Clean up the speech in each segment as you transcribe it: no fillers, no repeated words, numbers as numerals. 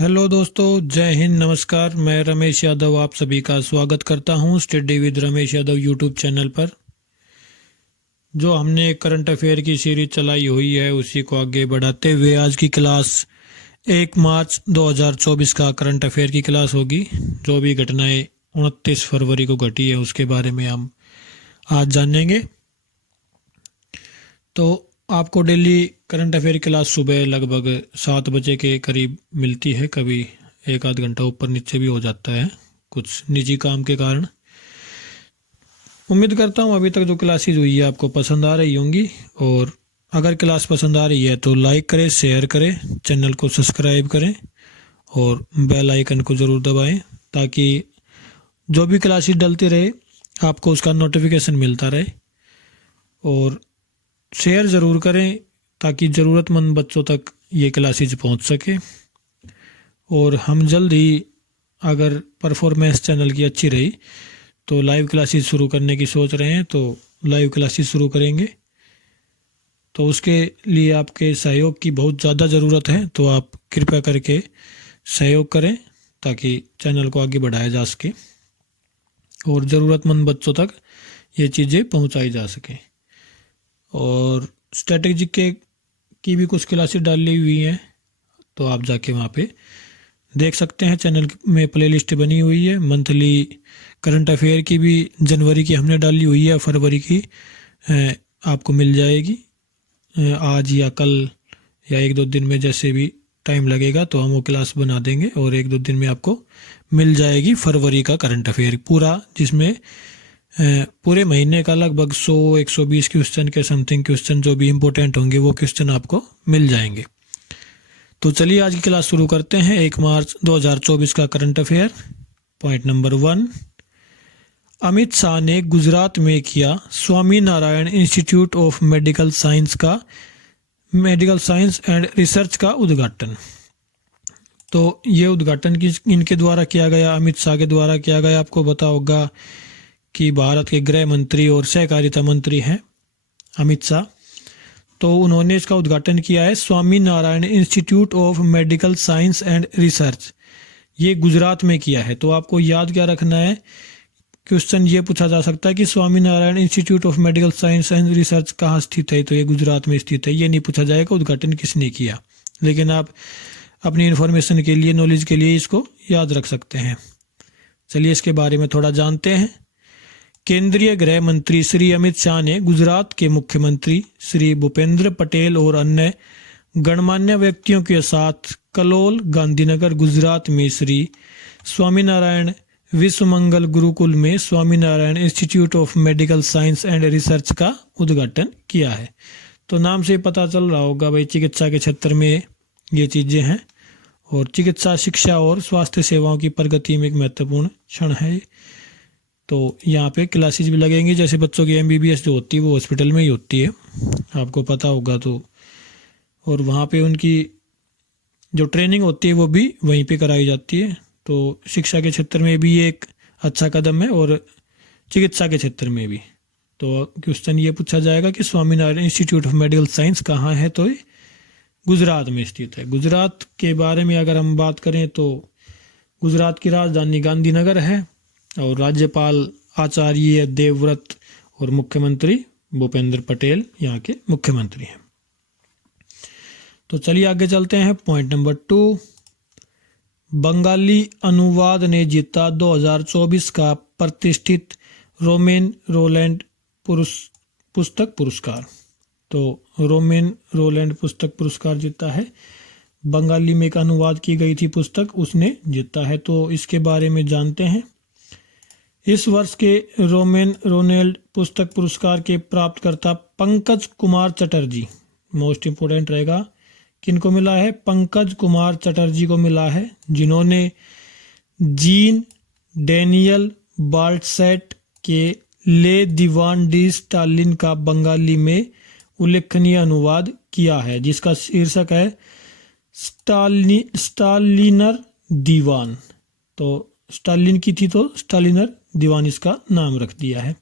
Hello दोस्तों, जय हिंद, नमस्कार। मैं रमेश यादव आप सभी का स्वागत करता हूं study with Ramesh Yadav YouTube channel पर। जो हमने करंट अफेयर की सीरीज चलाई हुई है उसी को आगे बढ़ाते हुए आज की क्लास 1 मार्च 2024 का करंट अफेयर की क्लास होगी। जो भी घटनाएं 29 फरवरी को घटी है उसके बारे में हम आज जानेंगे। तो आपको डेली करंट अफेयर क्लास सुबह लगभग 7 बजे के करीब मिलती है। कभी एक आध घंटा ऊपर नीचे भी हो जाता है कुछ निजी काम के कारण। उम्मीद करता हूँ अभी तक जो क्लासेस हुई है आपको पसंद आ रही होंगी, और अगर क्लास पसंद आ रही है तो लाइक करें, शेयर करें, चैनल को सब्सक्राइब करें और बेल आइकन को ज़रूर दबाएं ताकि जो भी क्लासेस डलती रहे आपको उसका नोटिफिकेशन मिलता रहे। और शेयर ज़रूर करें ताकि ज़रूरतमंद बच्चों तक ये क्लासेज पहुंच सके। और हम जल्द ही अगर परफॉर्मेंस चैनल की अच्छी रही तो लाइव क्लासेस शुरू करने की सोच रहे हैं, तो लाइव क्लासेस शुरू करेंगे। तो उसके लिए आपके सहयोग की बहुत ज़्यादा ज़रूरत है, तो आप कृपया करके सहयोग करें ताकि चैनल को आगे बढ़ाया जा सके और ज़रूरतमंद बच्चों तक ये चीज़ें पहुंचाई जा सकें। और स्ट्रैटेजिक की भी कुछ क्लासेस डाली हुई हैं, तो आप जाके वहाँ पे देख सकते हैं। चैनल में प्लेलिस्ट बनी हुई है। मंथली करंट अफेयर की भी जनवरी की हमने डाली हुई है, फरवरी की आपको मिल जाएगी आज या कल या एक दो दिन में, जैसे भी टाइम लगेगा तो हम वो क्लास बना देंगे और एक दो दिन में आपको मिल जाएगी फरवरी का करंट अफेयर पूरा, जिसमें पूरे महीने का लगभग 100-120 क्वेश्चन के समथिंग क्वेश्चन जो भी इम्पोर्टेंट होंगे वो क्वेश्चन आपको मिल जाएंगे। तो चलिए आज की क्लास शुरू करते हैं। 1 मार्च 2024 का current affair. Point number 1, Amit Shah ने गुजरात में किया Swami Narayan Institute of Medical Science and Research का उद्घाटन। तो ये उद्घाटन इनके द्वारा किया गया, अमित शाह के द्वारा किया गया। आपको पता होगा कि भारत के गृह मंत्री और सहकारिता मंत्री हैं अमित शाह। तो उन्होंने इसका उद्घाटन किया है Swami Narayan Institute of Medical Science and Research. ये गुजरात में किया है। तो आपको याद क्या रखना है, क्वेश्चन ये पूछा जा सकता है कि Swami Narayan Institute of Medical Science and Research कहाँ स्थित है, तो ये गुजरात में स्थित है। ये नहीं पूछा जाएगा उद्घाटन किसने किया, लेकिन आप अपनी इन्फॉर्मेशन के लिए, नॉलेज के लिए इसको याद रख सकते हैं। चलिए इसके बारे में थोड़ा जानते हैं। केंद्रीय गृह मंत्री श्री अमित शाह ने गुजरात के मुख्यमंत्री श्री भूपेंद्र पटेल और अन्य गणमान्य व्यक्तियों के साथ कलोल, गांधीनगर, गुजरात में श्री स्वामीनारायण विश्व मंगल गुरुकुल में Swaminarayan institute of Medical Science and Research का उद्घाटन किया है। तो नाम से पता चल रहा होगा भाई, चिकित्सा के क्षेत्र में ये चीज़ें हैं और चिकित्सा, शिक्षा और स्वास्थ्य सेवाओं की प्रगति में एक महत्वपूर्ण क्षण है। तो यहाँ पे क्लासेस भी लगेंगी, जैसे बच्चों की MBBS जो होती है वो हॉस्पिटल में ही होती है, आपको पता होगा। तो और वहाँ पे उनकी जो ट्रेनिंग होती है वो भी वहीं पे कराई जाती है। तो शिक्षा के क्षेत्र में भी एक अच्छा कदम है और चिकित्सा के क्षेत्र में भी। तो क्वेश्चन ये पूछा जाएगा कि Swaminarayan institute of Medical science कहाँ है, तो ये गुजरात में स्थित है। गुजरात के बारे में अगर हम बात करें तो गुजरात की राजधानी गांधीनगर है और राज्यपाल आचार्य देवव्रत और मुख्यमंत्री भूपेंद्र पटेल यहाँ के मुख्यमंत्री हैं। तो चलिए आगे चलते हैं। पॉइंट नंबर 2, बंगाली अनुवाद ने जीता 2024 का प्रतिष्ठित रोमेन रोलैंड पुस्तक पुरस्कार। तो रोमेन रोलैंड पुस्तक पुरस्कार जीता है। बंगाली में एक अनुवाद की गई थी पुस्तक, उसने जीता है। तो इसके बारे में जानते हैं। इस वर्ष के रोमेन रोनेल्ड पुस्तक पुरस्कार के प्राप्तकर्ता पंकज कुमार चटर्जी, मोस्ट इम्पोर्टेंट रहेगा, किनको मिला है? पंकज कुमार चटर्जी को मिला है, जिन्होंने जीन डैनियल बाल्टसेट के ले दीवान डी स्टालिन का बंगाली में उल्लेखनीय अनुवाद किया है, जिसका शीर्षक है स्टालिनर दीवान। तो स्टालिन की थी तो स्टालिनर दीवान इसका नाम रख दिया है।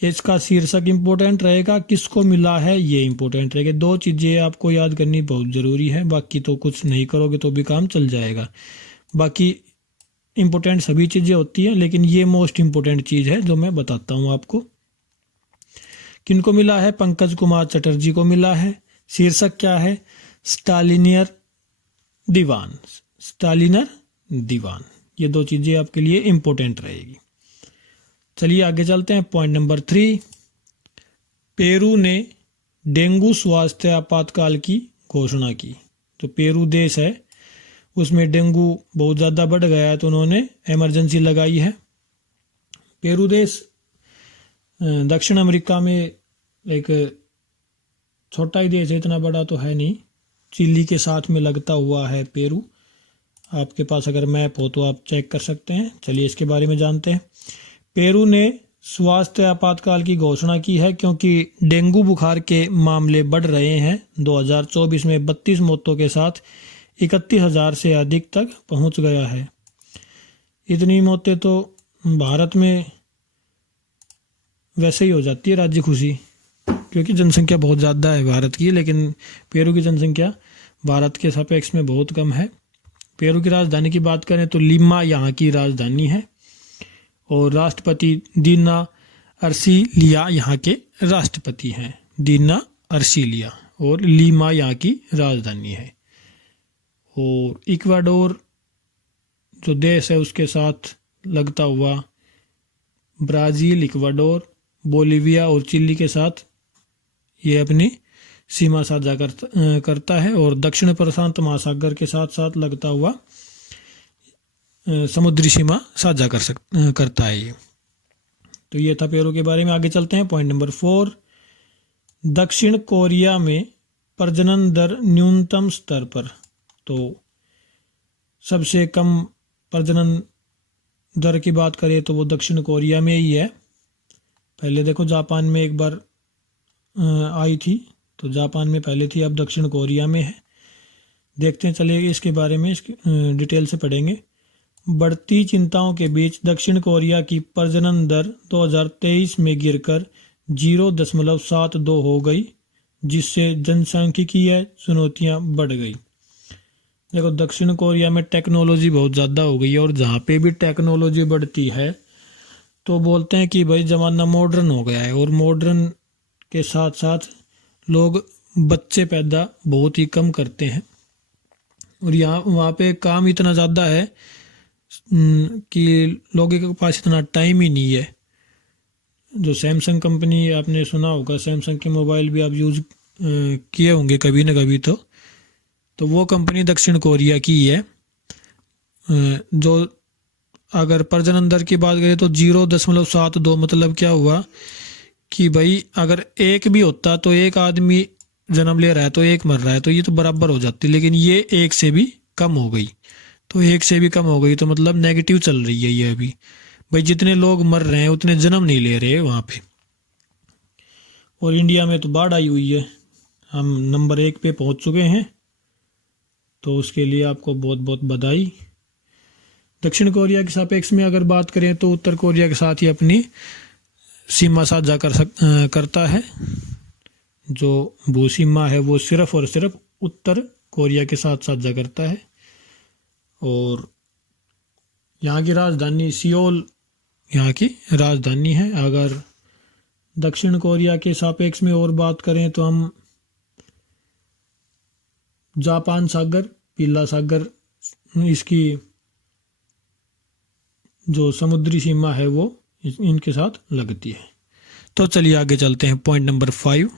इसका शीर्षक इंपॉर्टेंट रहेगा, किसको मिला है ये इंपॉर्टेंट रहेगा। दो चीज़ें आपको याद करनी बहुत ज़रूरी है, बाकी तो कुछ नहीं करोगे तो भी काम चल जाएगा। बाकी इंपॉर्टेंट सभी चीज़ें होती हैं, लेकिन ये मोस्ट इंपॉर्टेंट चीज़ है जो मैं बताता हूँ आपको। किनको मिला है? पंकज कुमार चटर्जी को मिला है। शीर्षक क्या है? स्टालिनियर दीवान। स्टालिनर दीवान। ये दो चीज़ें आपके लिए इंपॉर्टेंट रहेगी। चलिए आगे चलते हैं। पॉइंट नंबर 3, पेरू ने डेंगू स्वास्थ्य आपातकाल की घोषणा की। तो पेरू देश है, उसमें डेंगू बहुत ज़्यादा बढ़ गया है, तो उन्होंने इमरजेंसी लगाई है। पेरू देश दक्षिण अमेरिका में एक छोटा ही देश है, इतना बड़ा तो है नहीं। चिली के साथ में लगता हुआ है पेरू। आपके पास अगर मैप हो तो आप चेक कर सकते हैं। चलिए इसके बारे में जानते हैं। पेरू ने स्वास्थ्य आपातकाल की घोषणा की है क्योंकि डेंगू बुखार के मामले बढ़ रहे हैं। 2024 में 32 मौतों के साथ 31,000 से अधिक तक पहुंच गया है। इतनी मौतें तो भारत में वैसे ही हो जाती है राज्य खुशी, क्योंकि जनसंख्या बहुत ज़्यादा है भारत की, लेकिन पेरू की जनसंख्या भारत के सापेक्ष में बहुत कम है। पेरू की राजधानी की बात करें तो लीमा यहाँ की राजधानी है, और राष्ट्रपति दीना अर्सिलिया यहाँ के राष्ट्रपति हैं। दीना अर्सिलिया, और लीमा यहाँ की राजधानी है। और इक्वाडोर जो देश है उसके साथ लगता हुआ ब्राज़ील, इक्वाडोर, बोलीविया और चिली के साथ ये अपनी सीमा साझा करता है, और दक्षिण प्रशांत महासागर के साथ साथ लगता हुआ समुद्री सीमा साझा करता है ये। तो ये था पेरू के बारे में। आगे चलते हैं। पॉइंट नंबर 4, दक्षिण कोरिया में प्रजनन दर न्यूनतम स्तर पर। तो सबसे कम प्रजनन दर की बात करें तो वो दक्षिण कोरिया में ही है। पहले देखो जापान में एक बार आई थी, तो जापान में पहले थी, अब दक्षिण कोरिया में है। देखते हैं, चलिए इसके बारे में डिटेल से पढ़ेंगे। बढ़ती चिंताओं के बीच दक्षिण कोरिया की प्रजनन दर 2023 में गिरकर 0.72 हो गई, जिससे जनसांख्यिकीय चुनौतियां बढ़ गई। देखो दक्षिण कोरिया में टेक्नोलॉजी बहुत ज़्यादा हो गई है, और जहाँ पे भी टेक्नोलॉजी बढ़ती है तो बोलते हैं कि भाई ज़माना मॉडर्न हो गया है, और मॉडर्न के साथ साथ लोग बच्चे पैदा बहुत ही कम करते हैं। और यहाँ वहाँ पे काम इतना ज़्यादा है कि लोगों के पास इतना टाइम ही नहीं है। जो सैमसंग कंपनी, आपने सुना होगा, सैमसंग के मोबाइल भी आप यूज़ किए होंगे कभी ना कभी, तो वो कंपनी दक्षिण कोरिया की ही है। जो अगर प्रजनन दर की बात करें तो 0.72, मतलब क्या हुआ कि भाई अगर एक भी होता तो एक आदमी जन्म ले रहा है तो एक मर रहा है, तो ये तो बराबर हो जाती, लेकिन ये एक से भी कम हो गई। तो एक से भी कम हो गई तो मतलब नेगेटिव चल रही है ये अभी। भाई जितने लोग मर रहे हैं उतने जन्म नहीं ले रहे वहाँ पे। और इंडिया में तो बाढ़ आई हुई है, हम नंबर 1 पे पहुँच चुके हैं, तो उसके लिए आपको बहुत बहुत बधाई। दक्षिण कोरिया के सापेक्ष में अगर बात करें तो उत्तर कोरिया के साथ ही अपनी सीमा साझा करता है। जो भू सीमा है वो सिर्फ और सिर्फ उत्तर कोरिया के साथ साझा करता है। और यहाँ की राजधानी सियोल यहाँ की राजधानी है। अगर दक्षिण कोरिया के सापेक्ष में और बात करें तो हम जापान सागर, पीला सागर, इसकी जो समुद्री सीमा है वो इनके साथ लगती है। तो चलिए आगे चलते हैं। पॉइंट नंबर 5,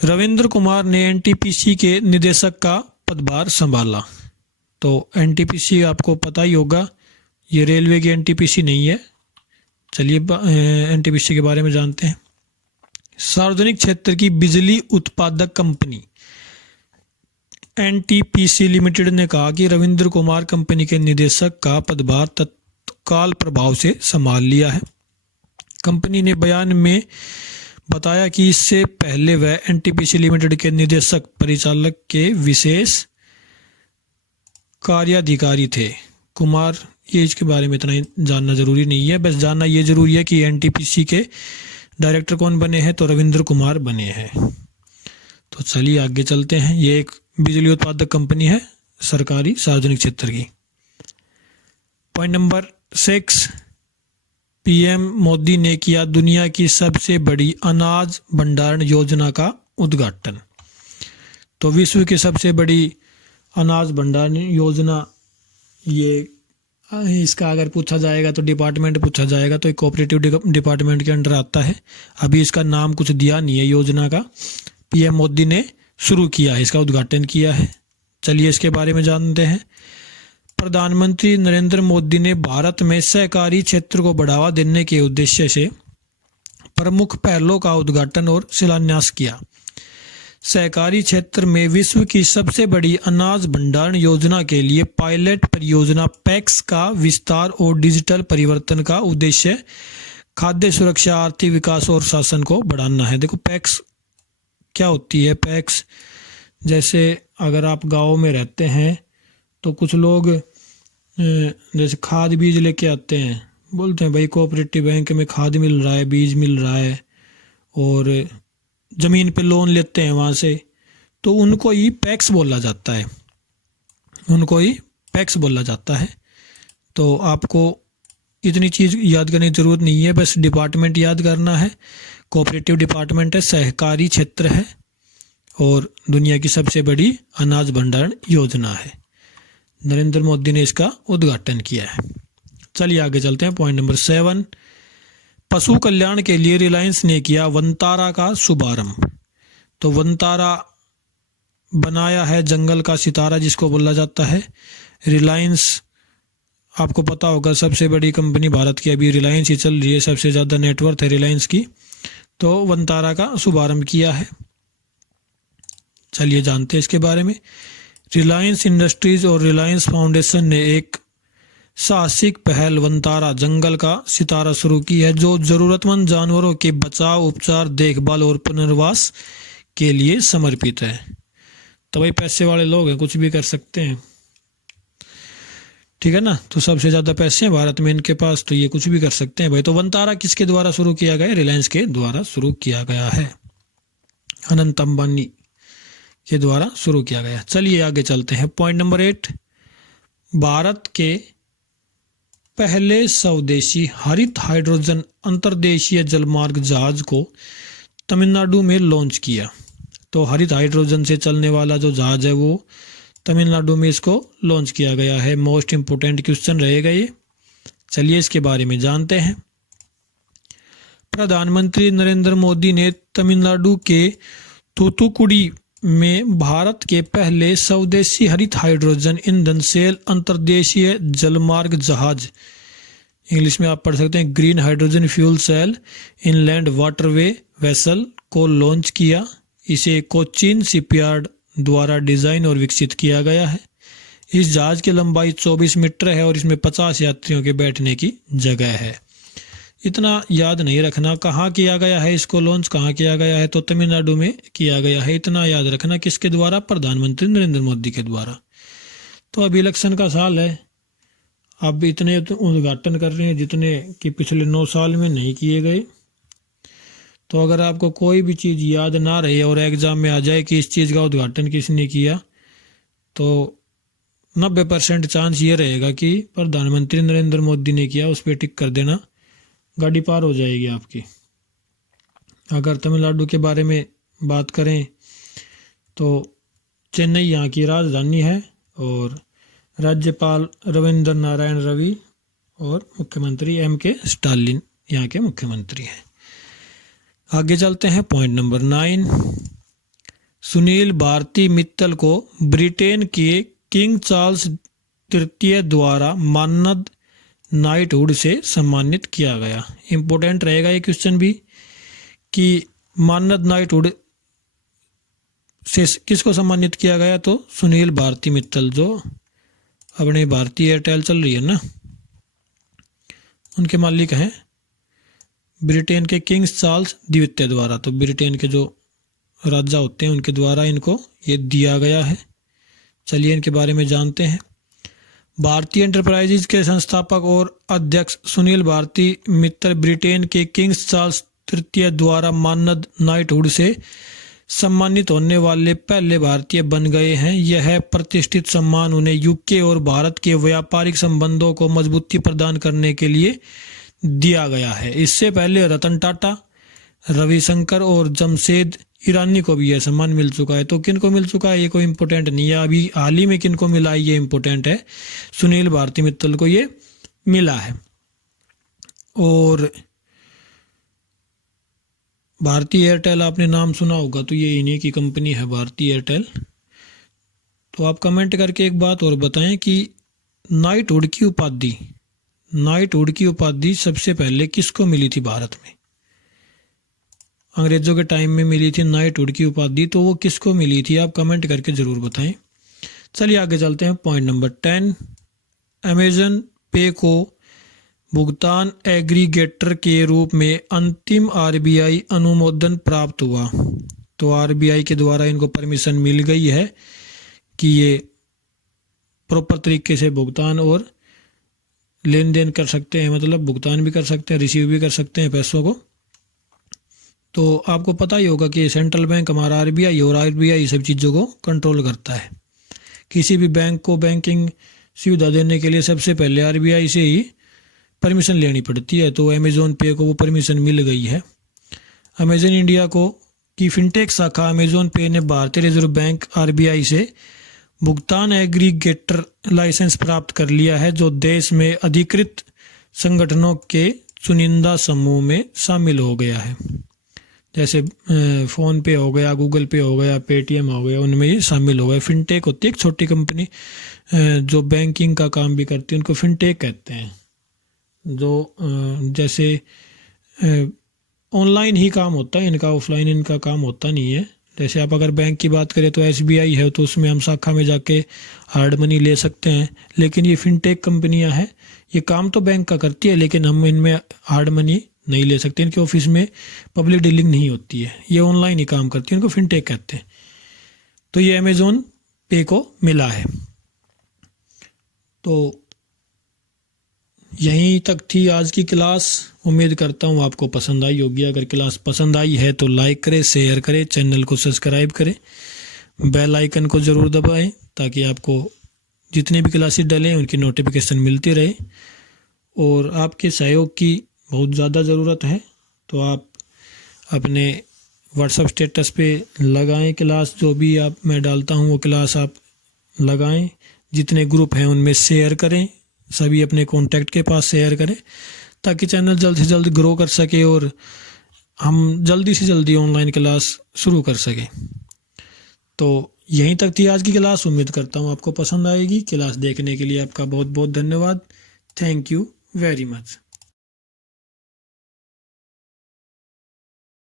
रविंद्र कुमार ने एनटीपीसी के निदेशक का पदभार संभाला। तो एनटीपीसी आपको पता ही होगा, ये रेलवे की एनटीपीसी नहीं है। चलिए एनटीपीसी के बारे में जानते हैं। सार्वजनिक क्षेत्र की बिजली उत्पादक कंपनी एनटीपीसी लिमिटेड ने कहा कि रविंद्र कुमार कंपनी के निदेशक का पदभार तत्काल प्रभाव से संभाल लिया है। कंपनी ने बयान में बताया कि इससे पहले वह एनटीपीसी लिमिटेड के निदेशक परिचालक के विशेष कार्याधिकारी थे। कुमार, ये इसके बारे में इतना ही जानना ज़रूरी नहीं है। बस जानना ये ज़रूरी है कि एनटीपीसी के डायरेक्टर कौन बने हैं, तो रविंद्र कुमार बने हैं। तो चलिए आगे चलते हैं। ये एक बिजली उत्पादक कंपनी है सरकारी सार्वजनिक क्षेत्र की। पॉइंट नंबर 6, पीएम मोदी ने किया दुनिया की सबसे बड़ी अनाज भंडारण योजना का उद्घाटन। तो विश्व की सबसे बड़ी अनाज भंडारण योजना, ये इसका अगर पूछा जाएगा तो डिपार्टमेंट पूछा जाएगा तो एक कोऑपरेटिव डिपार्टमेंट के अंडर आता है। अभी इसका नाम कुछ दिया नहीं है योजना का। पीएम मोदी ने शुरू किया है, इसका उद्घाटन किया है। चलिए इसके बारे में जानते हैं। प्रधानमंत्री नरेंद्र मोदी ने भारत में सहकारी क्षेत्र को बढ़ावा देने के उद्देश्य से प्रमुख पहलों का उद्घाटन और शिलान्यास किया। सहकारी क्षेत्र में विश्व की सबसे बड़ी अनाज भंडारण योजना के लिए पायलट परियोजना पैक्स का विस्तार और डिजिटल परिवर्तन का उद्देश्य खाद्य सुरक्षा, आर्थिक विकास और शासन को बढ़ाना है। देखो पैक्स क्या होती है। पैक्स जैसे अगर आप गाँव में रहते हैं तो कुछ लोग जैसे खाद बीज लेके आते हैं, बोलते हैं भाई कोऑपरेटिव बैंक में खाद मिल रहा है, बीज मिल रहा है, और ज़मीन पे लोन लेते हैं वहाँ से, तो उनको ही पैक्स बोला जाता है, उनको ही पैक्स बोला जाता है। तो आपको इतनी चीज़ याद करने की ज़रूरत नहीं है, बस डिपार्टमेंट याद करना है। कोऑपरेटिव डिपार्टमेंट है, सहकारी क्षेत्र है और दुनिया की सबसे बड़ी अनाज भंडारण योजना है। नरेंद्र मोदी ने इसका उद्घाटन किया है। चलिए आगे चलते हैं। पॉइंट नंबर 7, पशु कल्याण के लिए रिलायंस ने किया वनतारा का शुभारंभ। तो वनतारा बनाया है जंगल का सितारा जिसको बोला जाता है। रिलायंस आपको पता होगा सबसे बड़ी कंपनी भारत की अभी रिलायंस ही चल रही है, सबसे ज़्यादा नेटवर्थ है रिलायंस की। तो वनतारा का शुभारंभ किया है। चलिए जानते हैं इसके बारे में। रिलायंस इंडस्ट्रीज और रिलायंस फाउंडेशन ने एक साहसिक पहल वनतारा जंगल का सितारा शुरू की है, जो ज़रूरतमंद जानवरों के बचाव, उपचार, देखभाल और पुनर्वास के लिए समर्पित है। तो भाई पैसे वाले लोग हैं, कुछ भी कर सकते हैं, ठीक है ना। तो सबसे ज़्यादा पैसे हैं भारत में इनके पास, तो ये कुछ भी कर सकते हैं भाई। तो वनतारा किसके द्वारा शुरू किया गया? रिलायंस के द्वारा शुरू किया गया है, अनंत अंबानी के द्वारा शुरू किया गया। चलिए आगे चलते हैं। पॉइंट नंबर 8, भारत के पहले स्वदेशी हरित हाइड्रोजन अंतर्देशीय जलमार्ग जहाज को तमिलनाडु में लॉन्च किया। तो हरित हाइड्रोजन से चलने वाला जो जहाज है वो तमिलनाडु में इसको लॉन्च किया गया है। मोस्ट इंपोर्टेंट क्वेश्चन रहेगा ये। चलिए इसके बारे में जानते हैं। प्रधानमंत्री नरेंद्र मोदी ने तमिलनाडु के तूतुकुड़ी में भारत के पहले स्वदेशी हरित हाइड्रोजन ईंधन सेल अंतर्देशीय जलमार्ग जहाज, इंग्लिश में आप पढ़ सकते हैं green hydrogen fuel cell inland waterway vessel को लॉन्च किया। इसे कोचीन शिपयार्ड द्वारा डिज़ाइन और विकसित किया गया है। इस जहाज की लंबाई 24 मीटर है और इसमें 50 यात्रियों के बैठने की जगह है। इतना याद नहीं रखना कहाँ किया गया है, इसको लॉन्च कहाँ किया गया है, तो तमिलनाडु में किया गया है। इतना याद रखना किसके द्वारा? प्रधानमंत्री नरेंद्र मोदी के द्वारा। तो अब इलेक्शन का साल है, अब इतने उद्घाटन कर रहे हैं जितने कि पिछले 9 साल में नहीं किए गए। तो अगर आपको कोई भी चीज़ याद ना रहे और एग्ज़ाम में आ जाए कि इस चीज़ का उद्घाटन किसने किया, तो 90% चांस ये रहेगा कि प्रधानमंत्री नरेंद्र मोदी ने किया। उस पर टिक कर देना, गाड़ी पार हो जाएगी आपकी। अगर तमिलनाडु के बारे में बात करें तो चेन्नई यहाँ की राजधानी है और राज्यपाल रविंद्र नारायण रवि और मुख्यमंत्री M.K. स्टालिन यहाँ के मुख्यमंत्री हैं। आगे चलते हैं। पॉइंट नंबर 9, सुनील भारती मित्तल को ब्रिटेन के किंग चार्ल्स तृतीय द्वारा मानद नाइटहुड से सम्मानित किया गया। इम्पोर्टेंट रहेगा ये क्वेश्चन भी कि मानद नाइटहुड से किसको सम्मानित किया गया, तो सुनील भारती मित्तल जो अपने भारतीय एयरटेल चल रही है ना, उनके मालिक हैं ब्रिटेन के किंग चार्ल्स द्वितीय द्वारा। तो ब्रिटेन के जो राजा होते हैं उनके द्वारा इनको ये दिया गया है। चलिए इनके बारे में जानते हैं। भारतीय एंटरप्राइजेज के संस्थापक और अध्यक्ष सुनील भारती मित्तल ब्रिटेन के किंग्स चार्ल्स तृतीय द्वारा मानद नाइटहुड से सम्मानित होने वाले पहले भारतीय बन गए हैं। यह प्रतिष्ठित सम्मान उन्हें यूके और भारत के व्यापारिक संबंधों को मजबूती प्रदान करने के लिए दिया गया है। इससे पहले रतन टाटा, रविशंकर और जमशेद ईरानी को भी यह सम्मान मिल चुका है। तो किन को मिल चुका है ये कोई इंपॉर्टेंट नहीं है, अभी हाल ही में किन को मिला है ये इंपॉर्टेंट है। सुनील भारती मित्तल को ये मिला है। और भारतीय एयरटेल आपने नाम सुना होगा, तो ये इन्हीं की कंपनी है भारतीय एयरटेल। तो आप कमेंट करके एक बात और बताएं कि नाइटहुड की उपाधि सबसे पहले किसको मिली थी भारत में? अंग्रेजों के टाइम में मिली थी नाइटहुड की उपाधि, तो वो किसको मिली थी? आप कमेंट करके ज़रूर बताएं। चलिए आगे चलते हैं। पॉइंट नंबर 10, अमेजन पे को भुगतान एग्रीगेटर के रूप में अंतिम आरबीआई अनुमोदन प्राप्त हुआ। तो आरबीआई के द्वारा इनको परमिशन मिल गई है कि ये प्रॉपर तरीके से भुगतान और लेन देन कर सकते हैं, मतलब भुगतान भी कर सकते हैं, रिसीव भी कर सकते हैं पैसों को। तो आपको पता ही होगा कि सेंट्रल बैंक हमारा आरबीआई, और आरबीआई सब चीज़ों को कंट्रोल करता है। किसी भी बैंक को बैंकिंग सुविधा देने के लिए सबसे पहले आरबीआई से ही परमिशन लेनी पड़ती है। तो अमेजोन पे को वो परमिशन मिल गई है। अमेजन इंडिया को की फिनटेक शाखा अमेजोन पे ने भारतीय रिजर्व बैंक आरबीआई से भुगतान एग्रीगेटर लाइसेंस प्राप्त कर लिया है, जो देश में अधिकृत संगठनों के चुनिंदा समूह में शामिल हो गया है। जैसे फ़ोन पे हो गया, गूगल पे हो गया, पेटीएम हो गया, उनमें ये शामिल हो गया। फिनटेक होती है एक छोटी कंपनी जो बैंकिंग का काम भी करती है, उनको फिनटेक कहते हैं। जो जैसे ऑनलाइन ही काम होता है इनका, ऑफलाइन इनका काम होता नहीं है। जैसे आप अगर बैंक की बात करें तो एसबीआई है, तो उसमें हम शाखा में जाके हार्ड मनी ले सकते हैं। लेकिन ये फिनटेक कंपनियां हैं, ये काम तो बैंक का करती है, लेकिन हम इनमें हार्ड मनी नहीं ले सकते। इनके ऑफिस में पब्लिक डीलिंग नहीं होती है, ये ऑनलाइन ही काम करती है, इनको फिनटेक कहते हैं। तो ये अमेजोन पे को मिला है। तो यहीं तक थी आज की क्लास। उम्मीद करता हूँ आपको पसंद आई होगी। अगर क्लास पसंद आई है तो लाइक करें, शेयर करें, चैनल को सब्सक्राइब करें, बेल आइकन को ज़रूर दबाएं ताकि आपको जितने भी क्लासेस डलें उनकी नोटिफिकेशन मिलती रहे। और आपके सहयोग की बहुत ज़्यादा ज़रूरत है, तो आप अपने व्हाट्सएप स्टेटस पे लगाएं क्लास, जो भी मैं डालता हूँ वो क्लास आप लगाएं। जितने ग्रुप हैं उनमें शेयर करें, सभी अपने कॉन्टैक्ट के पास शेयर करें, ताकि चैनल जल्द से जल्द ग्रो कर सके और हम जल्दी से जल्दी ऑनलाइन क्लास शुरू कर सकें। तो यहीं तक थी आज की क्लास। उम्मीद करता हूँ आपको पसंद आएगी। क्लास देखने के लिए आपका बहुत बहुत धन्यवाद। Thank you very much.